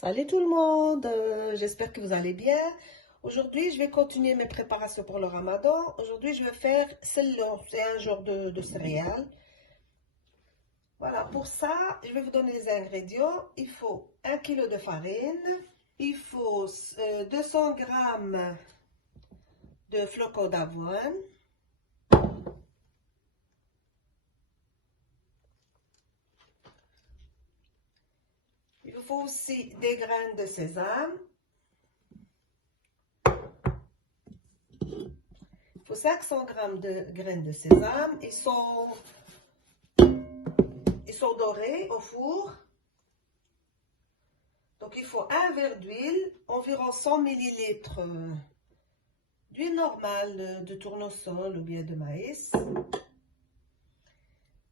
Salut tout le monde, j'espère que vous allez bien. Aujourd'hui, je vais continuer mes préparations pour le Ramadan. Aujourd'hui, je vais faire celle-là, c'est un genre de céréales. Voilà, pour ça, je vais vous donner les ingrédients. Il faut 1 kg de farine, il faut 200 g de flocons d'avoine, il vous faut aussi des graines de sésame. Il faut 500 g de graines de sésame. Ils sont dorés au four. Donc, il faut un verre d'huile, environ 100 ml d'huile normale de tournesol ou bien de maïs.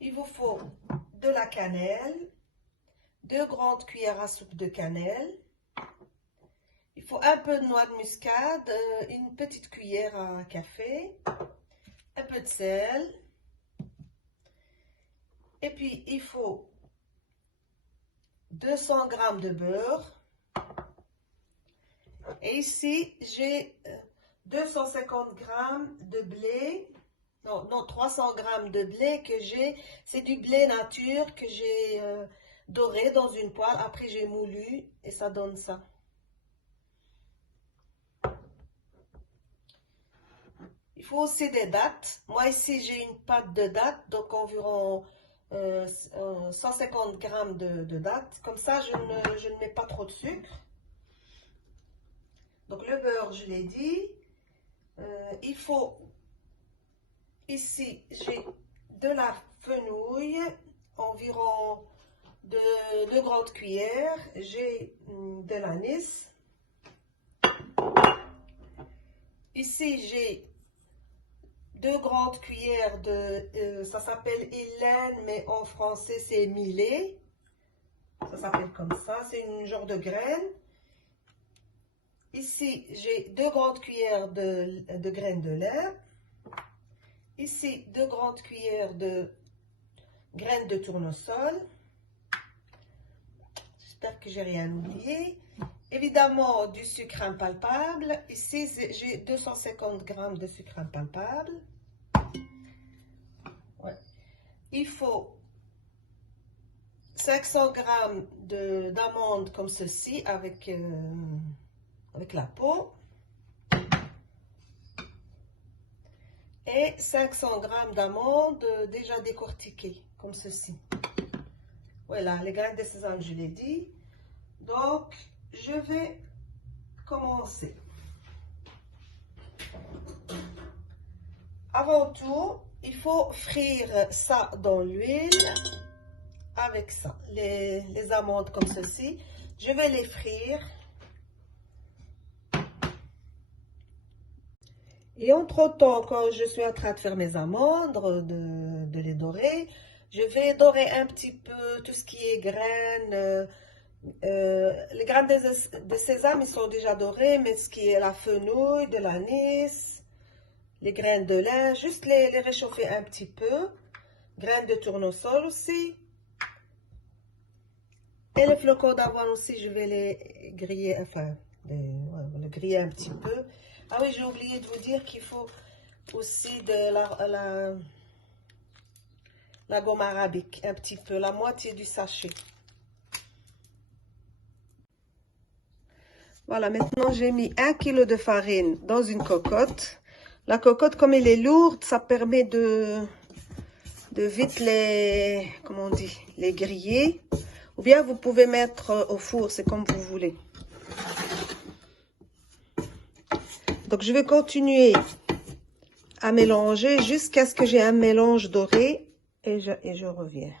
Il vous faut de la cannelle, 2 grandes cuillères à soupe de cannelle. Il faut un peu de noix de muscade, une petite cuillère à café, un peu de sel. Et puis, il faut 200 g de beurre. Et ici, j'ai 250 g de blé. Non, 300 g de blé que j'ai. C'est du blé nature que j'ai doré dans une poêle. Après, j'ai moulu et ça donne ça. Il faut aussi des dattes. Moi, ici, j'ai une pâte de dattes, donc environ 150 g de dattes. Comme ça, je ne mets pas trop de sucre. Donc, le beurre, je l'ai dit. Il faut, ici, j'ai de la fenouil, environ 2 grandes cuillères. J'ai de l'anis. Ici, j'ai 2 grandes cuillères de, ça s'appelle Hélène, mais en français, c'est millet. Ça s'appelle comme ça, c'est une genre de graine. Ici, j'ai 2 grandes cuillères de graines de lait. Ici, 2 grandes cuillères de graines de tournesol. J'espère que j'ai rien oublié. Évidemment, du sucre impalpable. Ici, j'ai 250 g de sucre impalpable. Ouais. Il faut 500 g d'amandes comme ceci avec la peau. Et 500 g d'amandes déjà décortiquées comme ceci. Voilà, les graines de sésame, je l'ai dit. Donc, je vais commencer. Avant tout, il faut frire ça dans l'huile avec ça. Les amandes comme ceci. Je vais les frire. Et entre-temps, quand je suis en train de faire mes amandes, de les dorer, je vais dorer un petit peu tout ce qui est graines. Les graines de sésame, ils sont déjà dorés, mais ce qui est la fenouil, de l'anis, les graines de lin, juste les réchauffer un petit peu. Graines de tournesol aussi. Et les flocons d'avoine aussi, je vais les griller, enfin, les griller un petit peu. Ah oui, j'ai oublié de vous dire qu'il faut aussi de la gomme arabique, un petit peu, la moitié du sachet. Voilà, maintenant j'ai mis 1 kg de farine dans une cocotte. La cocotte, comme elle est lourde, ça permet de vite les, comment on dit, les griller. Ou bien vous pouvez mettre au four, c'est comme vous voulez. Donc je vais continuer à mélanger jusqu'à ce que j'ai un mélange doré et je reviens.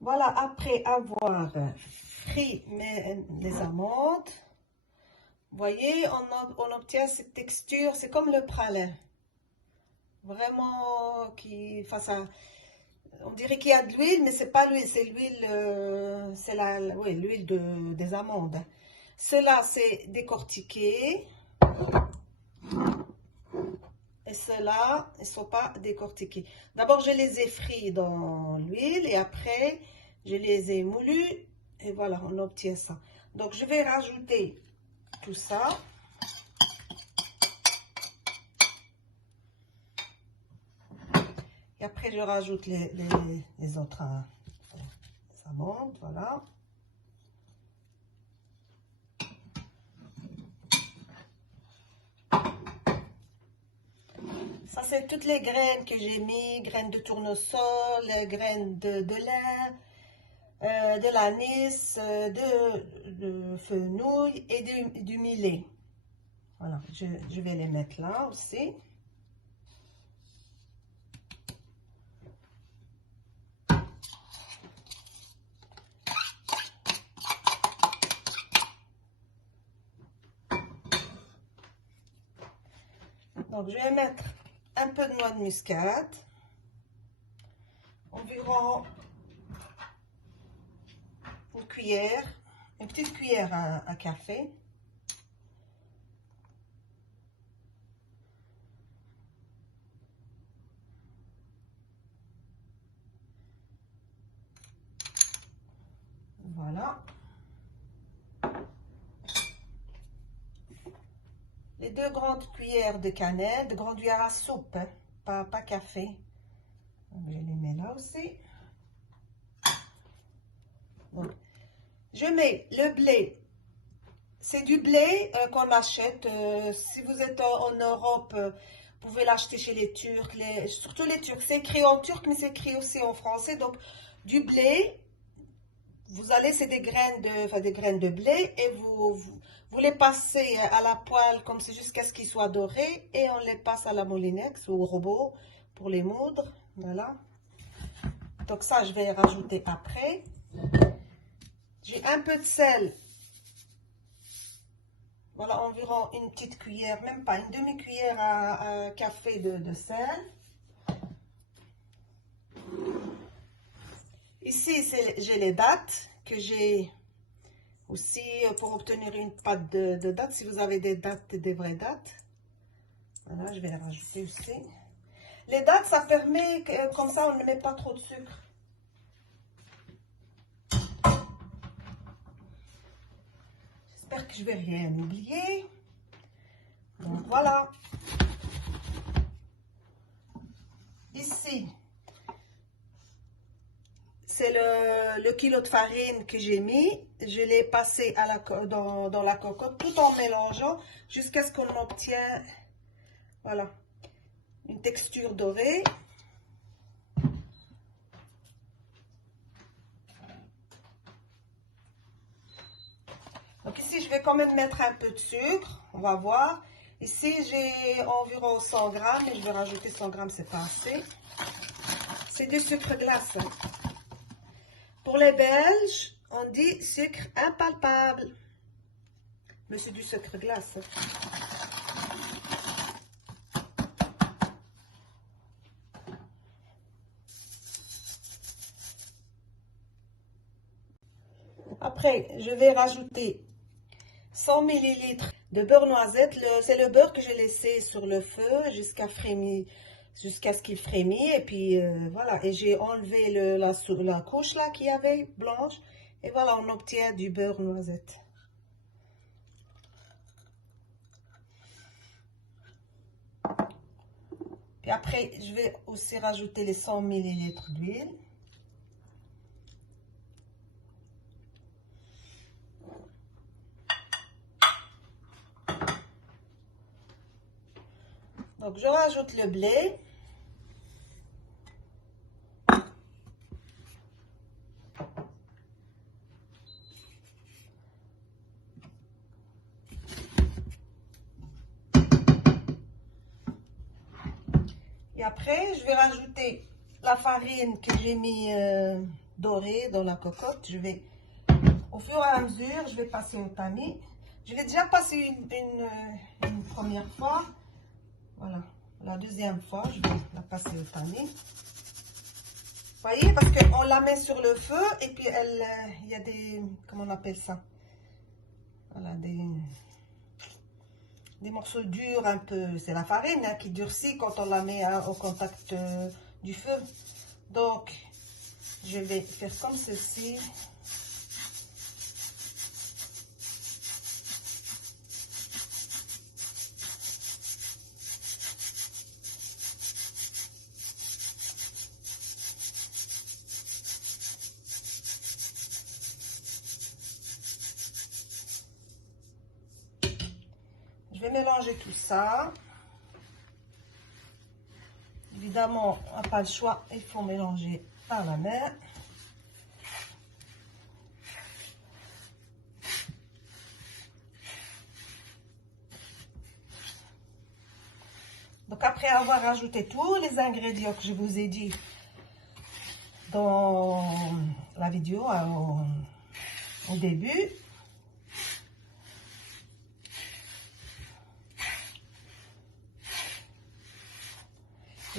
Voilà, après avoir frit les amandes, vous voyez, on obtient cette texture, c'est comme le pralin. Vraiment, on dirait qu'il y a de l'huile, mais c'est pas l'huile, c'est l'huile, oui, l'huile des amandes. Cela, c'est décortiqué. Et ceux-là, ils ne sont pas décortiqués. D'abord, je les ai frits dans l'huile et après, je les ai moulus Et voilà, on obtient ça. Donc, je vais rajouter tout ça. Et après, je rajoute les autres amandes, voilà. Ça, c'est toutes les graines que j'ai mis, graines de tournesol, graines de lin, de l'anis, de fenouil et du millet. Voilà, je vais les mettre là aussi. Donc, je vais mettre un peu de noix de muscade, environ une cuillère, une petite cuillère à café. Voilà. Les 2 grandes cuillères de cannelle, de grandes cuillères à soupe, hein, pas café. Donc, je les mets là aussi. Donc, je mets le blé. C'est du blé qu'on achète. Si vous êtes en Europe, vous pouvez l'acheter chez les Turcs, surtout les Turcs. C'est écrit en turc, mais c'est écrit aussi en français. Donc, du blé. C'est des graines de blé et vous les passez à la poêle comme c'est jusqu'à ce qu'ils soient dorés et on les passe à la moulinex ou au robot pour les moudre. Voilà. Donc ça, je vais rajouter après. J'ai un peu de sel. Voilà, environ une petite cuillère, même pas, une demi-cuillère à café de sel. Ici, j'ai les dattes que j'ai aussi pour obtenir une pâte de dattes. Si vous avez des dattes, des vraies dattes. Voilà, je vais les rajouter aussi. Les dattes, ça permet, comme ça, on ne met pas trop de sucre. J'espère que je vais rien oublier. Donc voilà. Ici, c'est le kilo de farine que j'ai mis. Je l'ai passé dans la cocotte tout en mélangeant jusqu'à ce qu'on obtienne, voilà, une texture dorée. Donc ici, je vais quand même mettre un peu de sucre. On va voir. Ici, j'ai environ 100 grammes et je vais rajouter 100 grammes, c'est pas assez. C'est du sucre glace. Pour les Belges, on dit sucre impalpable. Mais c'est du sucre glace. Après, je vais rajouter 100 ml de beurre noisette. C'est le beurre que j'ai laissé sur le feu jusqu'à ce qu'il frémit. Et puis voilà, et j'ai enlevé la couche là qu'il y avait blanche. Et voilà, on obtient du beurre noisette. Puis après, je vais aussi rajouter les 100 ml d'huile. Donc, je rajoute le blé. Et après, je vais rajouter la farine que j'ai mis dorée dans la cocotte. Au fur et à mesure, je vais passer au tamis. Je l'ai déjà passé une première fois. Voilà. La deuxième fois, je vais la passer au tamis. Vous voyez, parce qu'on la met sur le feu et puis il y a comment on appelle ça? Voilà, des morceaux durs un peu. C'est la farine hein, qui durcit quand on la met au contact du feu. Donc, je vais faire comme ceci. vais mélanger tout ça. Évidemment, on n'a pas le choix, il faut mélanger à la main. Donc après avoir ajouté tous les ingrédients que je vous ai dit dans la vidéo au début,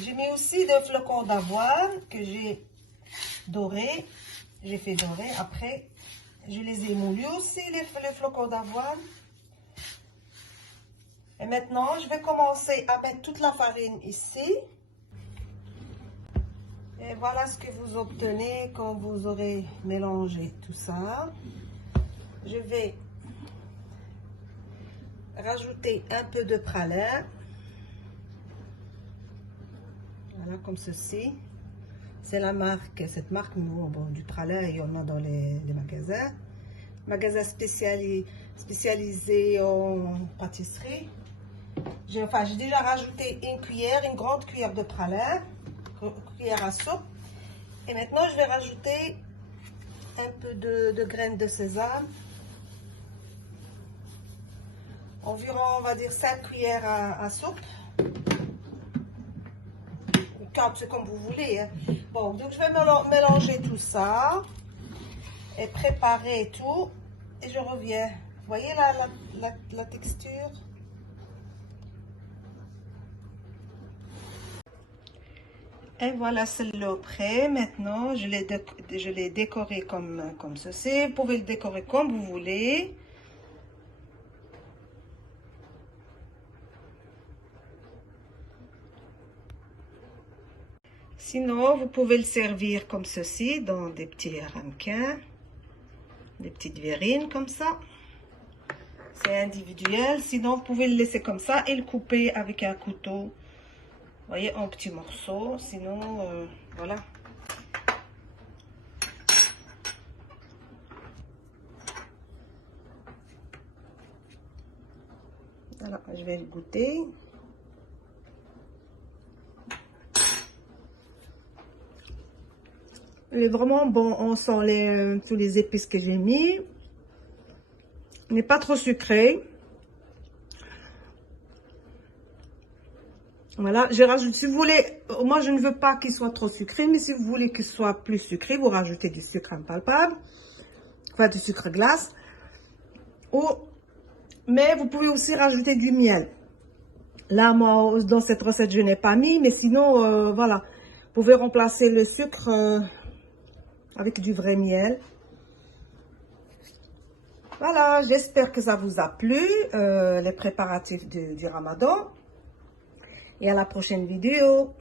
j'ai mis aussi des flocons d'avoine que j'ai dorés. J'ai fait dorer. Après, je les ai moulus aussi, les flocons d'avoine. Et maintenant, je vais commencer à mettre toute la farine ici. Et voilà ce que vous obtenez quand vous aurez mélangé tout ça. Je vais rajouter un peu de pralin. Voilà, comme ceci. C'est la marque, cette marque, nous, bon, du pralin, il y en a dans les magasins. Magasins spécialisés en pâtisserie. J'ai déjà rajouté une grande cuillère de pralin, cuillère à soupe. Et maintenant, je vais rajouter un peu de graines de sésame. Environ, on va dire 5 cuillères à soupe. 4, c'est comme vous voulez. Hein. Bon, donc je vais mélanger tout ça et préparer tout. Et je reviens. Vous voyez la texture? Et voilà, c'est le prêt. Maintenant, je l'ai décoré comme ceci. Vous pouvez le décorer comme vous voulez. Sinon, vous pouvez le servir comme ceci, dans des petits ramequins, des petites verrines comme ça. C'est individuel. Sinon, vous pouvez le laisser comme ça et le couper avec un couteau. Vous voyez, en petits morceaux. Sinon, voilà. Voilà, je vais le goûter. Il est vraiment bon. On sent tous les épices que j'ai mis. Il n'est pas trop sucré. Voilà, je rajoute, si vous voulez, moi je ne veux pas qu'il soit trop sucré, mais si vous voulez qu'il soit plus sucré, vous rajoutez du sucre impalpable, enfin du sucre glace. Mais vous pouvez aussi rajouter du miel. Là, moi, dans cette recette, je n'ai pas mis, mais sinon, voilà. Vous pouvez remplacer le sucre avec du vrai miel. Voilà, j'espère que ça vous a plu, les préparatifs du Ramadan. Et à la prochaine vidéo.